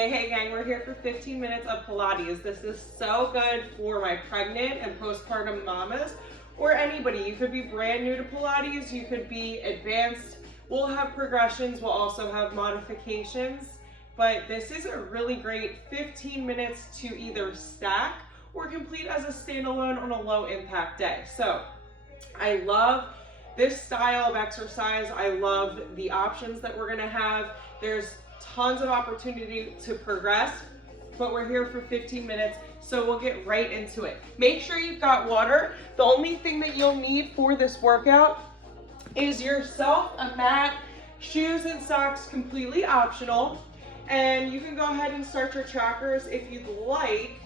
Hey gang, we're here for 15 minutes of Pilates. This is so good for my pregnant and postpartum mamas or anybody. You could be brand new to Pilates, you could be advanced. We'll have progressions, we'll also have modifications, but this is a really great 15 minutes to either stack or complete as a standalone on a low impact day. So I love this style of exercise. I love the options that we're gonna have. There's tons of opportunity to progress, but we're here for 15 minutes, so we'll get right into it. Make sure you've got water. The only thing that you'll need for this workout is yourself, a mat, shoes and socks, completely optional. And you can go ahead and start your trackers if you'd like.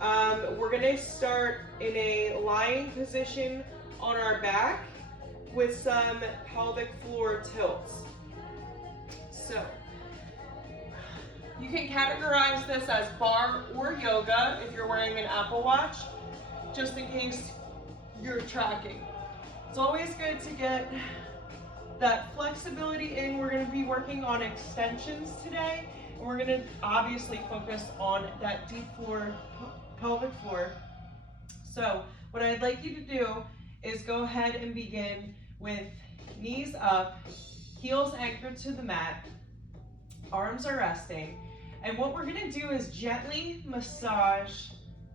We're gonna start in a lying position on our back with some pelvic floor tilts. So you can categorize this as bar or yoga if you're wearing an Apple Watch, just in case you're tracking. It's always good to get that flexibility in. We're going to be working on extensions today, and we're going to obviously focus on that deep floor, pelvic floor. So what I'd like you to do is go ahead and begin with knees up, heels anchored to the mat, arms are resting. And what we're gonna do is gently massage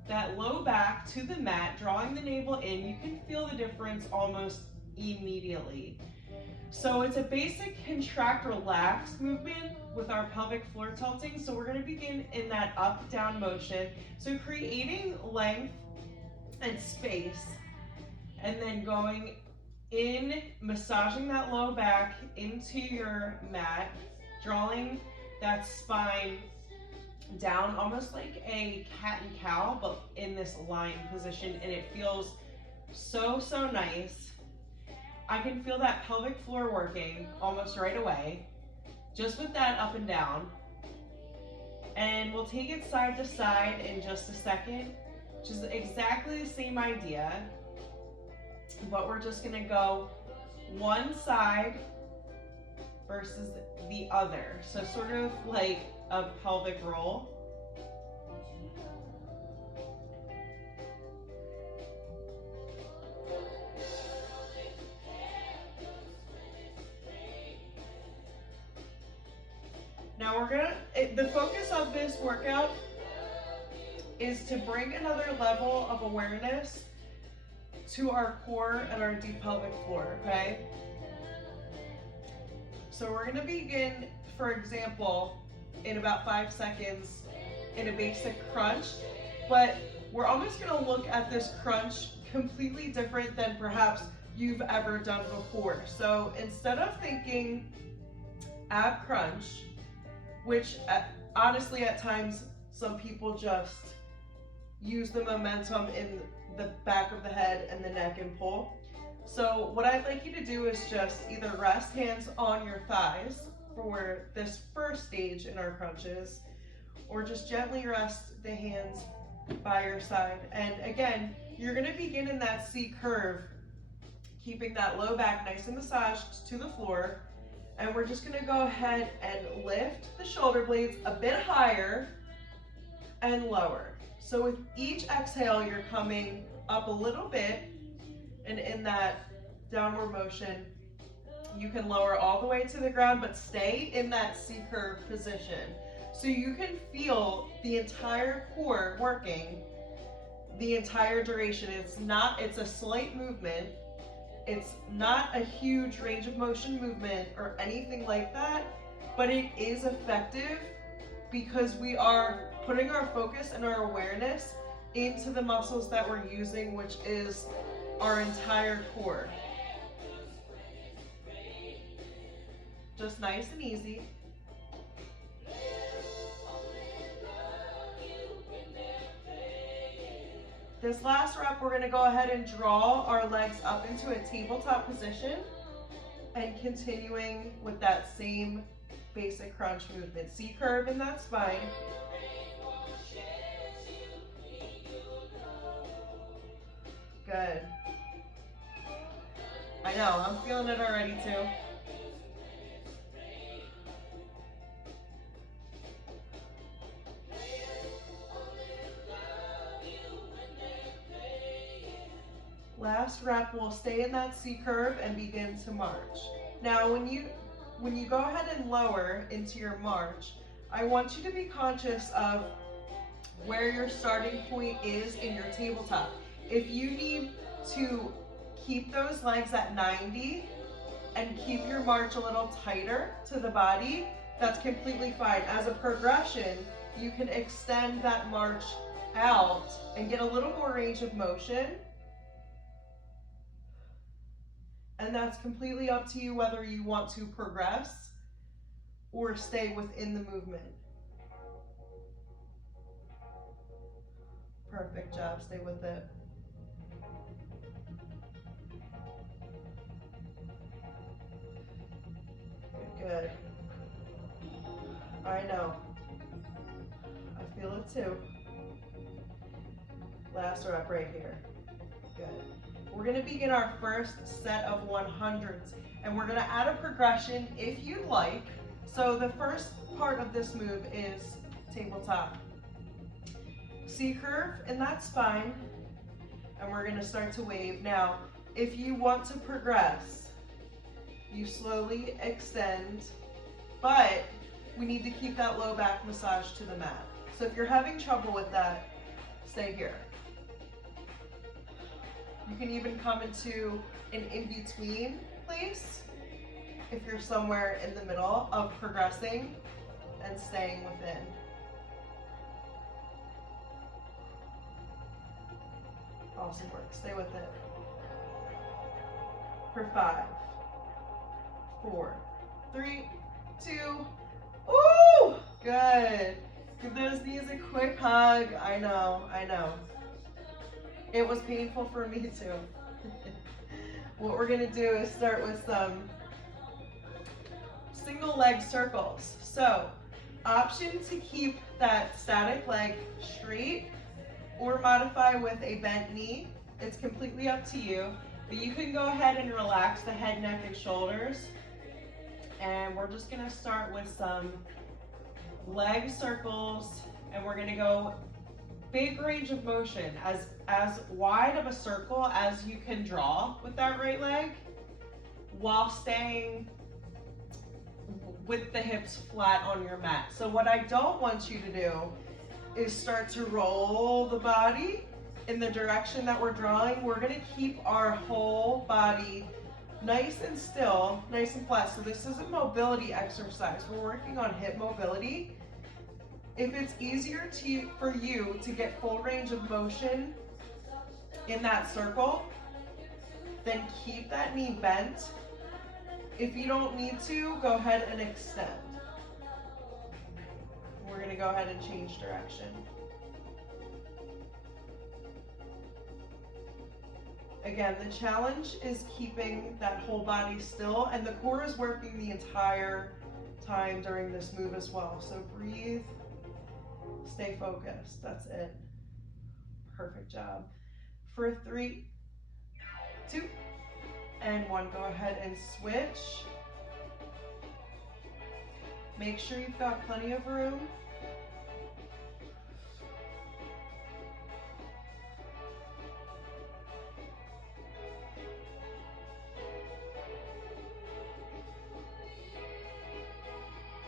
that low back to the mat, drawing the navel in. You can feel the difference almost immediately. So it's a basic contract, relax movement with our pelvic floor tilting. So we're gonna begin in that up, down motion. So creating length and space, and then going in, massaging that low back into your mat, drawing that spine down almost like a cat and cow, but in this lying position, and it feels so nice. I can feel that pelvic floor working almost right away, just with that up and down. And we'll take it side to side in just a second, which is exactly the same idea, but we're just gonna go one side versus the other. So sort of like a pelvic roll. Now the focus of this workout is to bring another level of awareness to our core and our deep pelvic floor, okay? So we're gonna begin, for example, in about 5 seconds in a basic crunch, but we're almost gonna look at this crunch completely different than perhaps you've ever done before. So instead of thinking ab crunch, which honestly at times some people just use the momentum in the back of the head and the neck and pull. So what I'd like you to do is just either rest hands on your thighs for this first stage in our crunches, or just gently rest the hands by your side. And again, you're gonna begin in that C curve, keeping that low back nice and massaged to the floor. And we're just gonna go ahead and lift the shoulder blades a bit higher and lower. So with each exhale, you're coming up a little bit, and in that downward motion, you can lower all the way to the ground, but stay in that C curve position. So you can feel the entire core working the entire duration. It's a slight movement. It's not a huge range of motion movement or anything like that, but it is effective because we are putting our focus and our awareness into the muscles that we're using, which is our entire core. Just nice and easy. This last rep, we're gonna go ahead and draw our legs up into a tabletop position and continuing with that same basic crunch movement. C curve in that spine. Good. I know, I'm feeling it already too. Last rep, we'll stay in that C curve and begin to march. Now, when you go ahead and lower into your march, I want you to be conscious of where your starting point is in your tabletop. If you need to keep those legs at 90 and keep your march a little tighter to the body, that's completely fine. As a progression, you can extend that march out and get a little more range of motion. And that's completely up to you whether you want to progress or stay within the movement. Perfect job, stay with it. Good. I know. I feel it too. Last rep right here. Good. We're going to begin our first set of 100s, and we're going to add a progression if you'd like. So the first part of this move is tabletop. C curve in that spine, and we're going to start to wave. Now, if you want to progress, you slowly extend, but we need to keep that low back massage to the mat. So if you're having trouble with that, stay here. You can even come into an in-between place if you're somewhere in the middle of progressing and staying within. Awesome work, stay with it. For 5, 4, 3, 2, ooh, good. Give those knees a quick hug. I know. It was painful for me too. What we're gonna do is start with some single leg circles. So, option to keep that static leg straight or modify with a bent knee. It's completely up to you, but you can go ahead and relax the head, neck, and shoulders. And we're just gonna start with some leg circles, and we're gonna go big range of motion, as wide of a circle as you can draw with that right leg, while staying with the hips flat on your mat. So what I don't want you to do is start to roll the body in the direction that we're drawing. We're gonna keep our whole body nice and still, nice and flat. So this is a mobility exercise. We're working on hip mobility. If it's easier for you to get full range of motion in that circle, then keep that knee bent. If you don't need to, go ahead and extend. We're gonna go ahead and change direction. Again, the challenge is keeping that whole body still, and the core is working the entire time during this move as well. So breathe. Stay focused, that's it. Perfect job. For 3, 2, and 1, go ahead and switch. Make sure you've got plenty of room.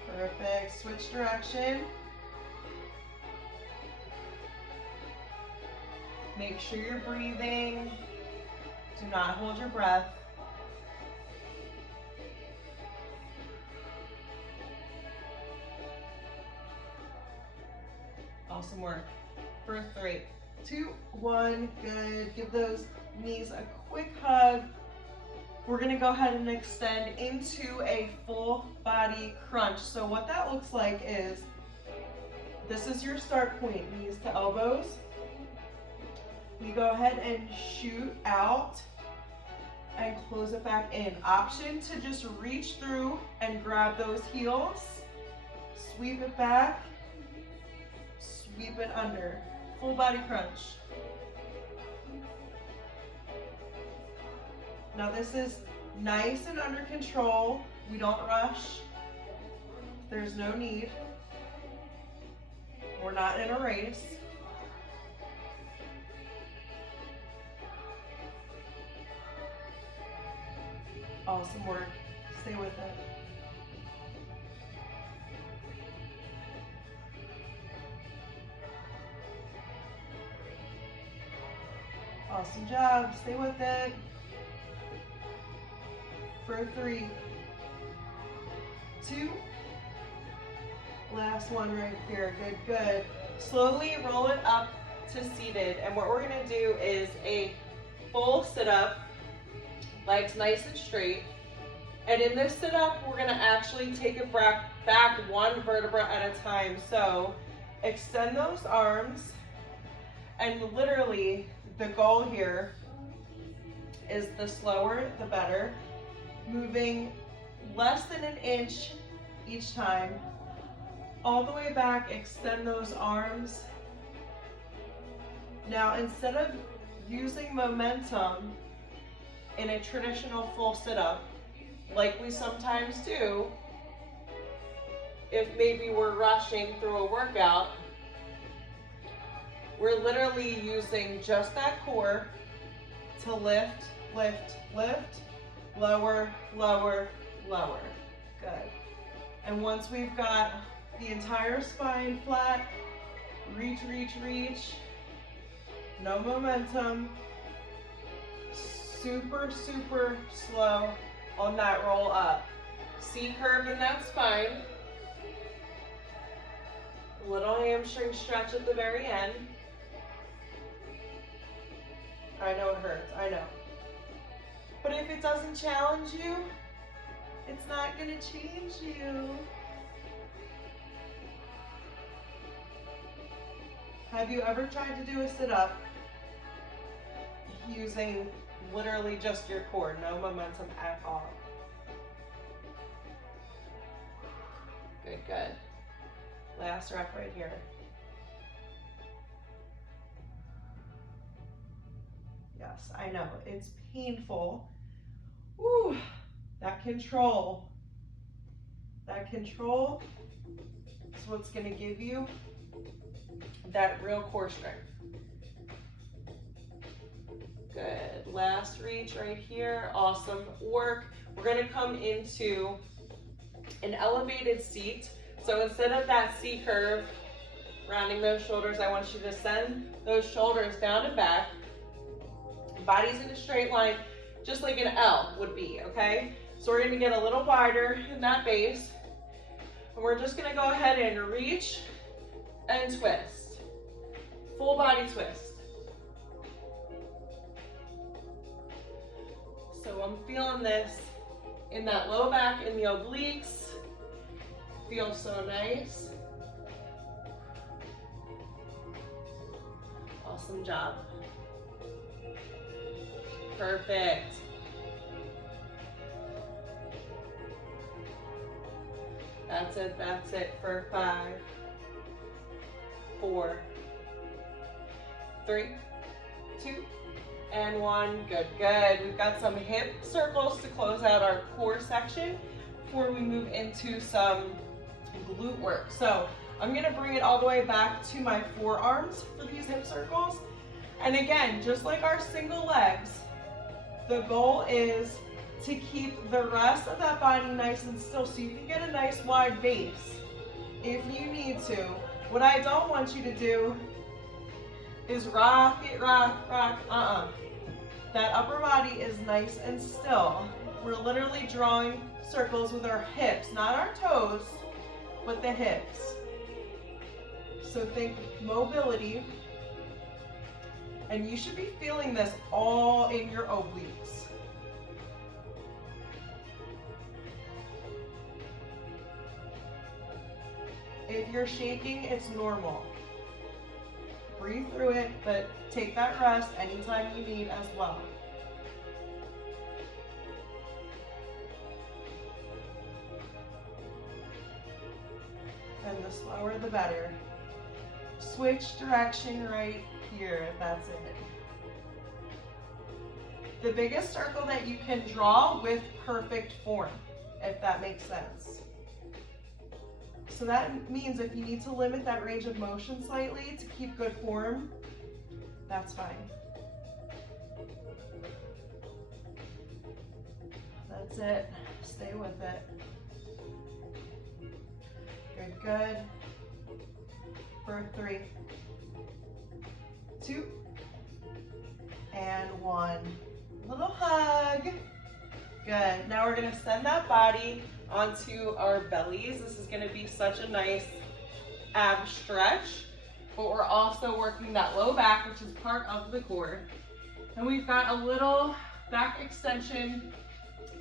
Perfect, switch direction. Make sure you're breathing. Do not hold your breath. Awesome work. For 3, 2, 1, good. Give those knees a quick hug. We're gonna go ahead and extend into a full body crunch. So what that looks like is, this is your start point, knees to elbows. We go ahead and shoot out and close it back in. Option to just reach through and grab those heels, sweep it back, sweep it under. Full body crunch. Now this is nice and under control. We don't rush. There's no need. We're not in a race. Awesome work. Stay with it. Awesome job. Stay with it. For 3, 2. Last one right here. Good, good. Slowly roll it up to seated. And what we're going to do is a full sit-up, legs nice and straight. And in this sit-up, we're going to actually take it back 1 vertebra at a time. So extend those arms, and literally the goal here is the slower, the better. Moving less than an inch each time. All the way back, extend those arms. Now, instead of using momentum in a traditional full sit-up, like we sometimes do, if maybe we're rushing through a workout, we're literally using just that core to lift, lift, lift, lower, lower, lower. Good. And once we've got the entire spine flat, reach, reach, reach. No momentum. Super, super slow on that roll up. C curve in that spine. Little hamstring stretch at the very end. I know it hurts, I know. But if it doesn't challenge you, it's not gonna change you. Have you ever tried to do a sit-up using literally just your core, no momentum at all? Good, good. Last rep right here. Yes, I know, it's painful. Woo, that control is what's gonna give you that real core strength. Good, last reach right here, awesome work. We're gonna come into an elevated seat. So instead of that C curve, rounding those shoulders, I want you to send those shoulders down and back. Body's in a straight line, just like an L would be, okay? So we're gonna get a little wider in that base. And we're just gonna go ahead and reach and twist. Full body twist. So I'm feeling this in that low back, in the obliques. Feels so nice. Awesome job. Perfect. That's it for 5, 4, 3, 2, and 1. Good, good. We've got some hip circles to close out our core section before we move into some glute work. So I'm gonna bring it all the way back to my forearms for these hip circles. And again, just like our single legs, the goal is to keep the rest of that body nice and still so you can get a nice wide base if you need to. What I don't want you to do is rock it, rock, rock, That upper body is nice and still. We're literally drawing circles with our hips, not our toes, but the hips. So think mobility, and you should be feeling this all in your obliques. If you're shaking, it's normal. Breathe through it, but take that rest anytime you need as well. And the slower the better. Switch direction right here, that's it. The biggest circle that you can draw with perfect form, if that makes sense. So that means if you need to limit that range of motion slightly to keep good form, that's fine. That's it. Stay with it. Good, good. For 3, 2, and 1. Little hug. Good. Now we're going to send that body onto our bellies. This is going to be such a nice ab stretch, but we're also working that low back, which is part of the core. And we've got a little back extension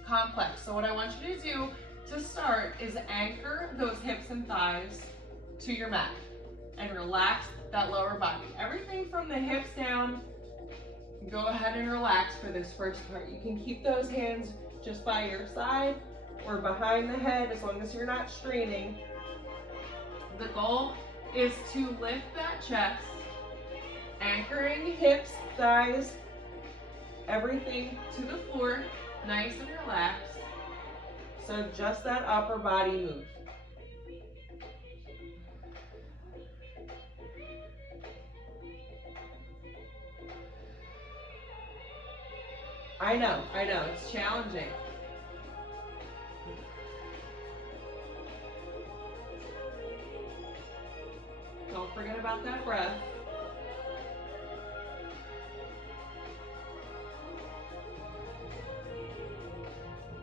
complex. So what I want you to do to start is anchor those hips and thighs to your mat and relax that lower body. Everything from the hips down, go ahead and relax for this first part. You can keep those hands just by your side or behind the head as long as you're not straining. The goal is to lift that chest, anchoring hips, thighs, everything to the floor, nice and relaxed. So just that upper body move. I know, it's challenging. Don't forget about that breath.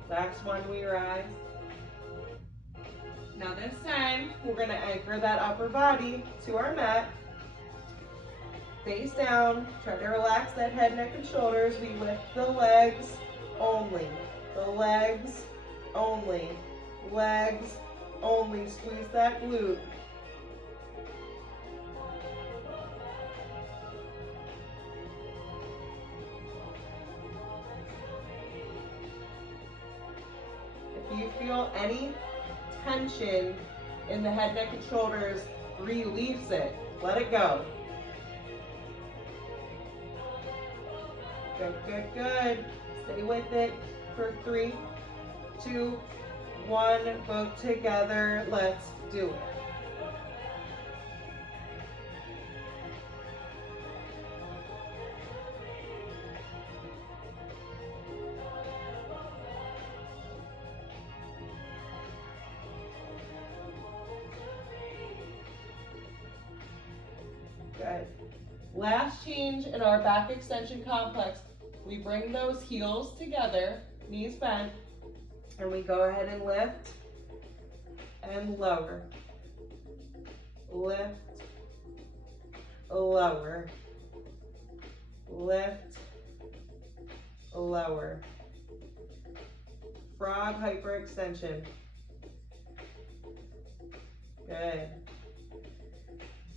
Last one, we rise. Now this time, we're gonna anchor that upper body to our mat. Face down, try to relax that head, neck, and shoulders. We lift the legs only. The legs only. Legs only. Squeeze that glute. If you feel any tension in the head, neck, and shoulders, release it. Let it go. Good, good, good. Stay with it for 3, 2, 1. Both together. Let's do it. Good. Last change in our back extension complex. We bring those heels together, knees bent, and we go ahead and lift and lower. Lift, lower. Lift, lower. Frog hyperextension. Good.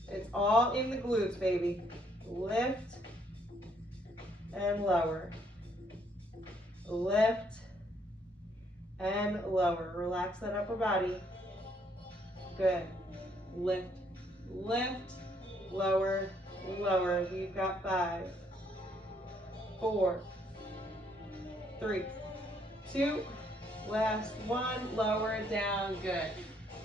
It's all in the glutes, baby. Lift and lower. Lift and lower. Relax that upper body. Good. Lift, lift, lower, lower. We've got 5, 4, 3, 2, last 1. Lower it down. Good.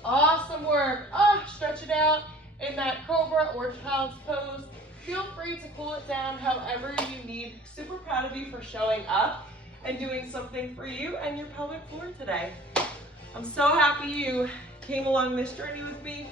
Awesome work. Stretch it out in that cobra or child's pose. Feel free to cool it down however you need. Super proud of you for showing up and doing something for you and your pelvic floor today. I'm so happy you came along this journey with me.